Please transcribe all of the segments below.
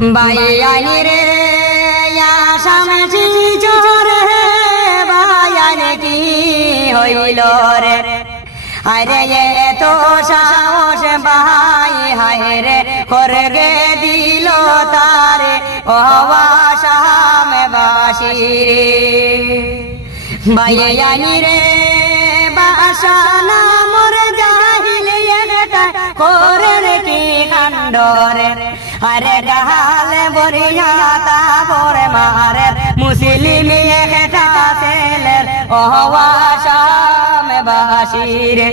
বায়ানি রে আসামছি চরে বায়ানি কি হইল রে আরে এত সাহস ভাই হায় রে করগে দিল তারে অবাসামে বাসি রে বায়ানি রে বাসানা মোর জাহিলে এটা করে রে কি কাণ্ডরে আরে গালে বরিয়া তারপরে মারে মুসলিম একটা ছেলের অবাসামে বাসি রে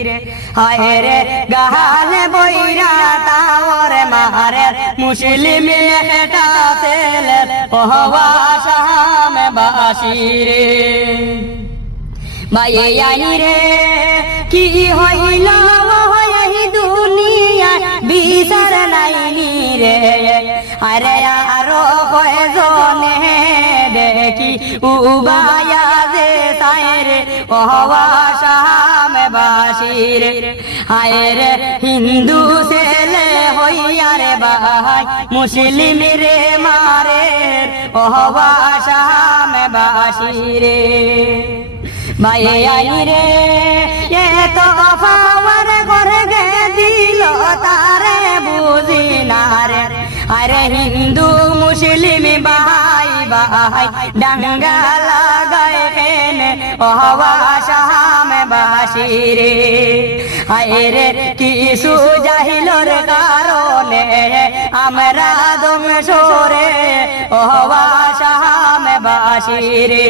হায় রে গালে বইরা তারপরে মারে মুসলিম একটা ছেলের অবাসামে বাসি রে বায়ানি রে কি হইল এই দুনিয়া বিচার নাইনি রে আরে আরো কয়জনে দেখি উবায়া যে সাইরে অবাসামে বাসি রে হায় রে হিন্দু ছেলে হইয়া রে ভাই মুসলিম রে মারে অবাসামে বাসি রে বায়ানি রে এত পাওয়ার করে দিল তারে বুঝি না রে আরে হিন্দু মুসলিম ভাই ভাই ডাঙ্গা লাগায় খেনে অবাসামে বাসি রে হায় রে কিছু জাহিলর কারণে আমরা ধ্বংস রে অবাসামে বাসি রে।